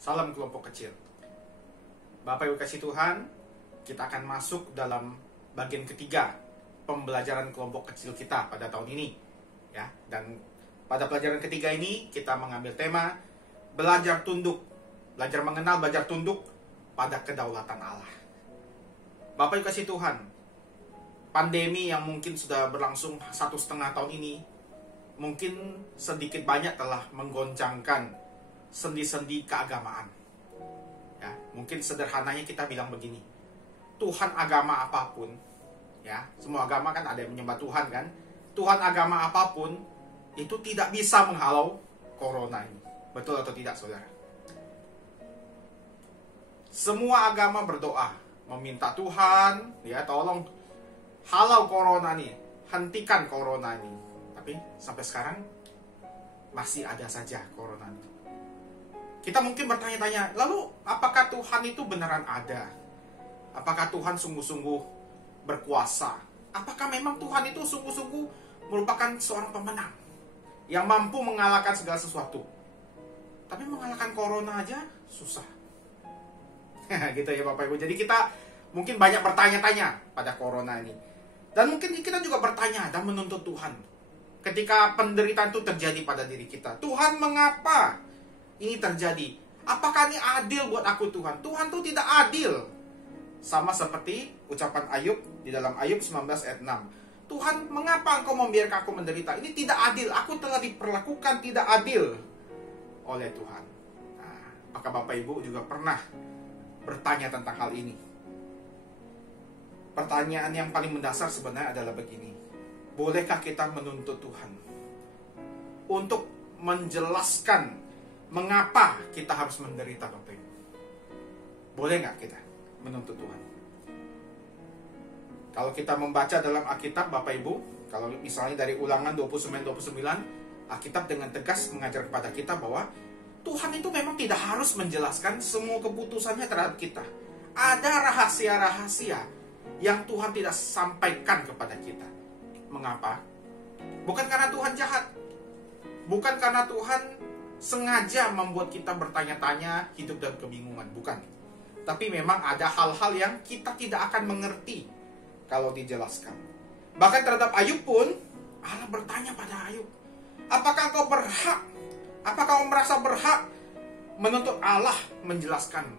Salam kelompok kecil. Bapak Ibu kasih Tuhan, kita akan masuk dalam bagian ketiga pembelajaran kelompok kecil kita pada tahun ini. Ya, dan pada pelajaran ketiga ini kita mengambil tema belajar tunduk, belajar mengenal, belajar tunduk pada kedaulatan Allah. Bapak Ibu kasih Tuhan, pandemi yang mungkin sudah berlangsung 1,5 tahun ini mungkin sedikit banyak telah menggoncangkan sendi-sendi keagamaan. Ya, mungkin sederhananya kita bilang begini, Tuhan agama apapun, ya, semua agama kan ada yang menyembah Tuhan kan, Tuhan agama apapun itu tidak bisa menghalau corona ini. Betul atau tidak, saudara? Semua agama berdoa, meminta Tuhan, ya, tolong halau corona nih, hentikan corona ini. Tapi sampai sekarang masih ada saja corona itu. Kita mungkin bertanya-tanya, lalu apakah Tuhan itu beneran ada? Apakah Tuhan sungguh-sungguh berkuasa? Apakah memang Tuhan itu sungguh-sungguh merupakan seorang pemenang yang mampu mengalahkan segala sesuatu? Tapi mengalahkan corona aja susah. Gitu ya Bapak Ibu. Jadi kita mungkin banyak bertanya-tanya pada corona ini. Dan mungkin kita juga bertanya dan menuntut Tuhan. Ketika penderitaan itu terjadi pada diri kita, Tuhan, mengapa ini terjadi? Apakah ini adil buat aku, Tuhan? Tuhan tuh tidak adil. Sama seperti ucapan Ayub di dalam Ayub 19 ayat 6. Tuhan, mengapa engkau membiarkan aku menderita? Ini tidak adil. Aku telah diperlakukan tidak adil oleh Tuhan. Nah, apakah Bapak Ibu juga pernah bertanya tentang hal ini? Pertanyaan yang paling mendasar sebenarnya adalah begini. Bolehkah kita menuntut Tuhan untuk menjelaskan mengapa kita harus menderita, Bapak Ibu? Boleh nggak kita menuntut Tuhan? Kalau kita membaca dalam Alkitab, Bapak Ibu, kalau misalnya dari Ulangan 29, Alkitab dengan tegas mengajar kepada kita bahwa Tuhan itu memang tidak harus menjelaskan semua keputusannya terhadap kita. Ada rahasia-rahasia yang Tuhan tidak sampaikan kepada kita. Mengapa? Bukan karena Tuhan jahat. Bukan karena Tuhan sengaja membuat kita bertanya-tanya, hidup dalam kebingungan. Bukan. Tapi memang ada hal-hal yang kita tidak akan mengerti kalau dijelaskan. Bahkan terhadap Ayub pun, Allah bertanya pada Ayub, apakah kau berhak? Apakah kau merasa berhak menuntut Allah menjelaskan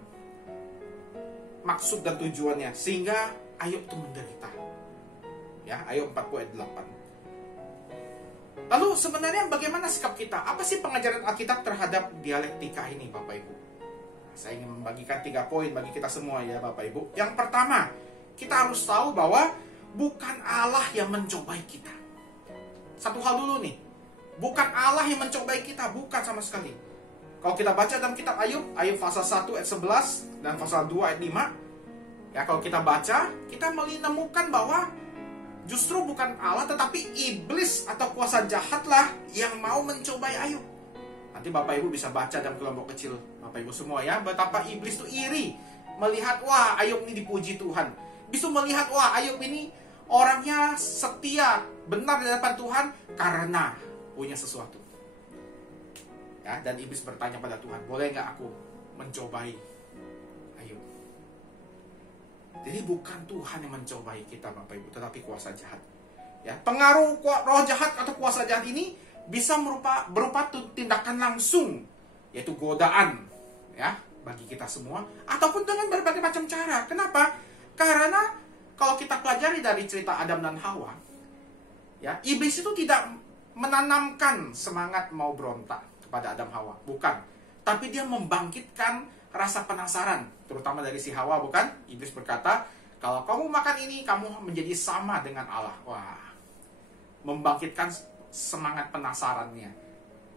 maksud dan tujuannya sehingga Ayub itu menderita? Ya, Ayub 40 ayat 8. Lalu sebenarnya bagaimana sikap kita? Apa sih pengajaran Alkitab terhadap dialektika ini, Bapak Ibu? Saya ingin membagikan 3 poin bagi kita semua ya Bapak Ibu. Yang pertama, kita harus tahu bahwa bukan Allah yang mencobai kita. Satu hal dulu nih, bukan Allah yang mencobai kita, bukan sama sekali. Kalau kita baca dalam kitab Ayub, Ayub pasal 1 ayat 11 dan pasal 2 ayat 5, ya kalau kita baca, kita menemukan bahwa justru bukan Allah tetapi iblis atau kuasa jahatlah yang mau mencobai Ayub. Nanti Bapak Ibu bisa baca dalam kelompok kecil Bapak Ibu semua ya, betapa iblis itu iri melihat wah Ayub ini dipuji Tuhan. Bisa melihat wah Ayub ini orangnya setia, benar di hadapan Tuhan karena punya sesuatu. Ya, dan iblis bertanya pada Tuhan, boleh nggak aku mencobai Ayub? Jadi bukan Tuhan yang mencobai kita Bapak Ibu, tetapi kuasa jahat. Ya, pengaruh roh jahat atau kuasa jahat ini bisa berupa tindakan langsung, yaitu godaan, ya, bagi kita semua, ataupun dengan berbagai macam cara. Kenapa? Karena kalau kita pelajari dari cerita Adam dan Hawa, ya, iblis itu tidak menanamkan semangat mau berontak kepada Adam Hawa, bukan. Tapi dia membangkitkan rasa penasaran, terutama dari si Hawa, bukan? Iblis berkata, kalau kamu makan ini, kamu menjadi sama dengan Allah. Wah, membangkitkan semangat penasarannya.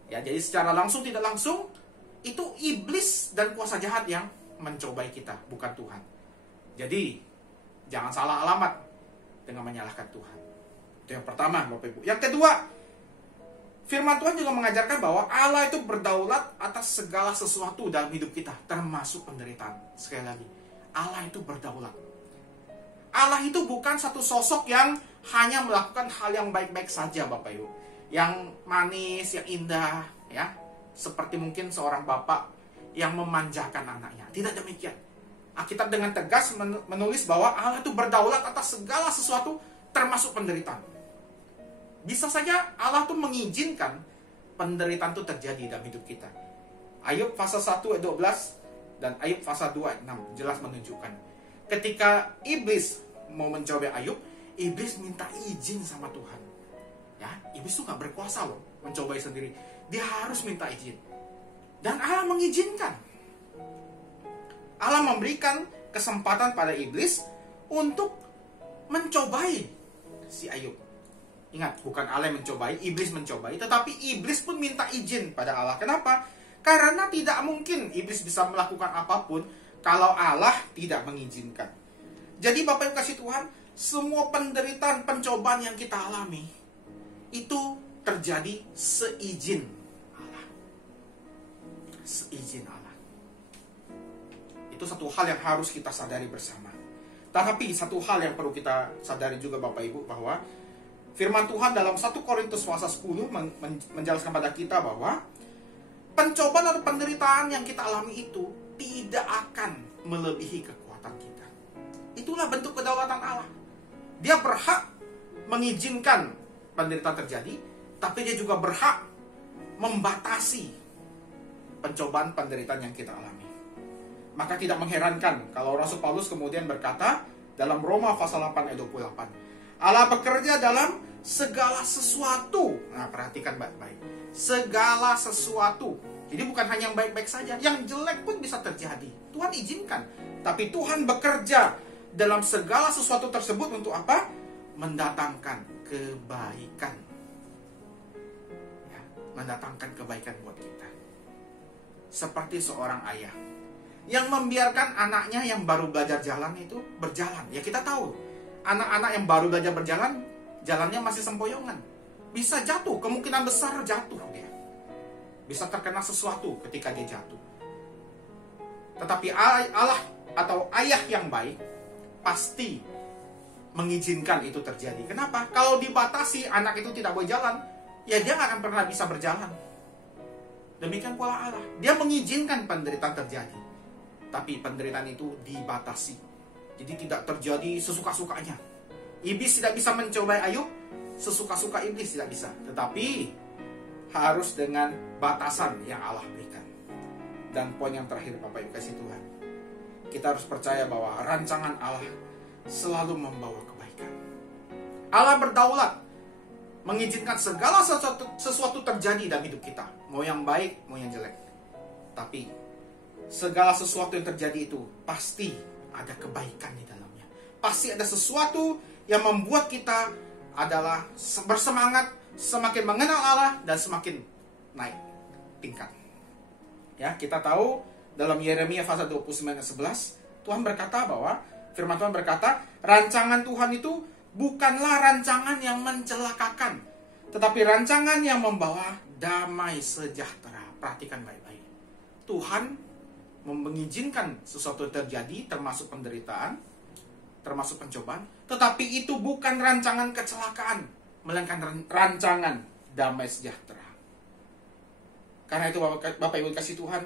Ya, jadi secara langsung tidak langsung, itu iblis dan kuasa jahat yang mencobai kita, bukan Tuhan. Jadi, jangan salah alamat dengan menyalahkan Tuhan. Itu yang pertama, Bapak Ibu. Yang kedua, firman Tuhan juga mengajarkan bahwa Allah itu berdaulat atas segala sesuatu dalam hidup kita, termasuk penderitaan. Sekali lagi, Allah itu berdaulat. Allah itu bukan satu sosok yang hanya melakukan hal yang baik-baik saja, Bapak Ibu. Yang manis, yang indah, ya. Seperti mungkin seorang bapak yang memanjakan anaknya. Tidak demikian. Alkitab dengan tegas menulis bahwa Allah itu berdaulat atas segala sesuatu termasuk penderitaan. Bisa saja Allah tuh mengizinkan penderitaan itu terjadi dalam hidup kita. Ayub pasal 1 ayat 12 dan Ayub pasal 2 ayat 6 jelas menunjukkan. Ketika iblis mau mencoba Ayub, iblis minta izin sama Tuhan. Ya, iblis tuh gak berkuasa loh mencobai sendiri. Dia harus minta izin. Dan Allah mengizinkan. Allah memberikan kesempatan pada iblis untuk mencobai si Ayub. Ingat, bukan Allah yang mencobai, iblis mencobai. Tetapi iblis pun minta izin pada Allah. Kenapa? Karena tidak mungkin iblis bisa melakukan apapun kalau Allah tidak mengizinkan. Jadi Bapak Ibu kasih Tuhan, semua penderitaan, pencobaan yang kita alami itu terjadi seizin Allah. Seizin Allah. Itu satu hal yang harus kita sadari bersama. Tetapi satu hal yang perlu kita sadari juga Bapak Ibu, bahwa firman Tuhan dalam 1 Korintus pasal 10 menjelaskan pada kita bahwa pencobaan atau penderitaan yang kita alami itu tidak akan melebihi kekuatan kita. Itulah bentuk kedaulatan Allah. Dia berhak mengizinkan penderitaan terjadi, tapi dia juga berhak membatasi pencobaan penderitaan yang kita alami. Maka tidak mengherankan kalau Rasul Paulus kemudian berkata dalam Roma pasal 8 ayat 28, Allah bekerja dalam segala sesuatu. Nah, perhatikan baik-baik. Segala sesuatu. Jadi bukan hanya yang baik-baik saja, yang jelek pun bisa terjadi. Tuhan izinkan. Tapi Tuhan bekerja dalam segala sesuatu tersebut untuk apa? Mendatangkan kebaikan. Ya, mendatangkan kebaikan buat kita. Seperti seorang ayah yang membiarkan anaknya yang baru belajar jalan itu berjalan. Ya, kita tahu anak-anak yang baru belajar berjalan, jalannya masih sempoyongan. Bisa jatuh, kemungkinan besar jatuh dia. Bisa terkena sesuatu ketika dia jatuh. Tetapi Allah atau ayah yang baik pasti mengizinkan itu terjadi. Kenapa? Kalau dibatasi anak itu tidak boleh jalan, ya dia nggak akan pernah bisa berjalan. Demikian pula Allah. Dia mengizinkan penderitaan terjadi. Tapi penderitaan itu dibatasi. Jadi tidak terjadi sesuka-sukanya. Iblis tidak bisa mencobai Ayub sesuka-suka iblis, tidak bisa. Tetapi harus dengan batasan yang Allah berikan. Dan poin yang terakhir Bapak Ibu kasih Tuhan, kita harus percaya bahwa rancangan Allah selalu membawa kebaikan. Allah berdaulat mengizinkan segala sesuatu terjadi dalam hidup kita, mau yang baik, mau yang jelek. Tapi segala sesuatu yang terjadi itu pasti ada kebaikan di dalamnya. Pasti ada sesuatu yang membuat kita adalah bersemangat, semakin mengenal Allah, dan semakin naik tingkat. Ya, kita tahu dalam Yeremia pasal 29 ayat 11, Tuhan berkata bahwa, firman Tuhan berkata, rancangan Tuhan itu bukanlah rancangan yang mencelakakan, tetapi rancangan yang membawa damai sejahtera. Perhatikan baik-baik. Tuhan mengizinkan sesuatu terjadi, termasuk penderitaan, termasuk pencobaan, tetapi itu bukan rancangan kecelakaan, melainkan rancangan damai sejahtera. Karena itu Bapak Ibu kasih Tuhan,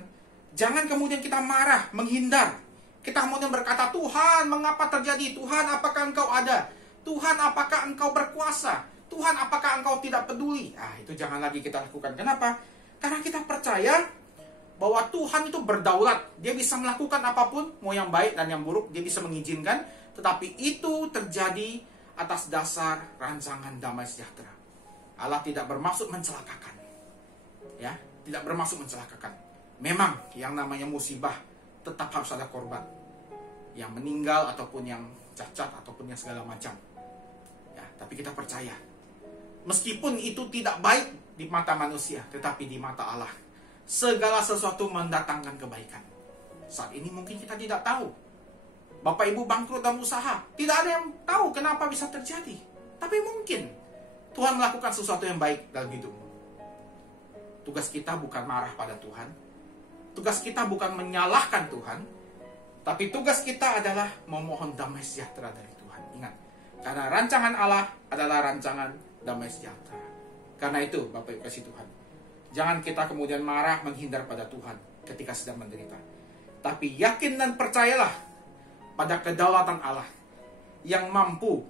jangan kemudian kita marah, menghindar. Kita kemudian berkata, Tuhan, mengapa terjadi? Tuhan, apakah Engkau ada? Tuhan, apakah Engkau berkuasa? Tuhan, apakah Engkau tidak peduli? Itu jangan lagi kita lakukan. Kenapa? Karena kita percaya bahwa Tuhan itu berdaulat. Dia bisa melakukan apapun, mau yang baik dan yang buruk, dia bisa mengizinkan. Tetapi itu terjadi atas dasar rancangan damai sejahtera. Allah tidak bermaksud mencelakakan. Ya, tidak bermaksud mencelakakan. Memang yang namanya musibah tetap harus ada korban. Yang meninggal ataupun yang cacat ataupun yang segala macam. Ya, tapi kita percaya. Meskipun itu tidak baik di mata manusia, tetapi di mata Allah segala sesuatu mendatangkan kebaikan. Saat ini mungkin kita tidak tahu. Bapak Ibu bangkrut dalam usaha, tidak ada yang tahu kenapa bisa terjadi. Tapi mungkin Tuhan melakukan sesuatu yang baik dalam hidup. Tugas kita bukan marah pada Tuhan. Tugas kita bukan menyalahkan Tuhan. Tapi tugas kita adalah memohon damai sejahtera dari Tuhan. Ingat, karena rancangan Allah adalah rancangan damai sejahtera. Karena itu Bapak Ibu kasih Tuhan, jangan kita kemudian marah menghindar pada Tuhan. ketika sedang menderita. Tapi yakin dan percayalah pada kedaulatan Allah yang mampu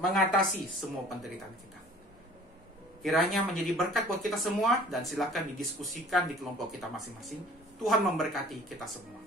mengatasi semua penderitaan kita. Kiranya menjadi berkat buat kita semua, dan silakan didiskusikan di kelompok kita masing-masing. Tuhan memberkati kita semua.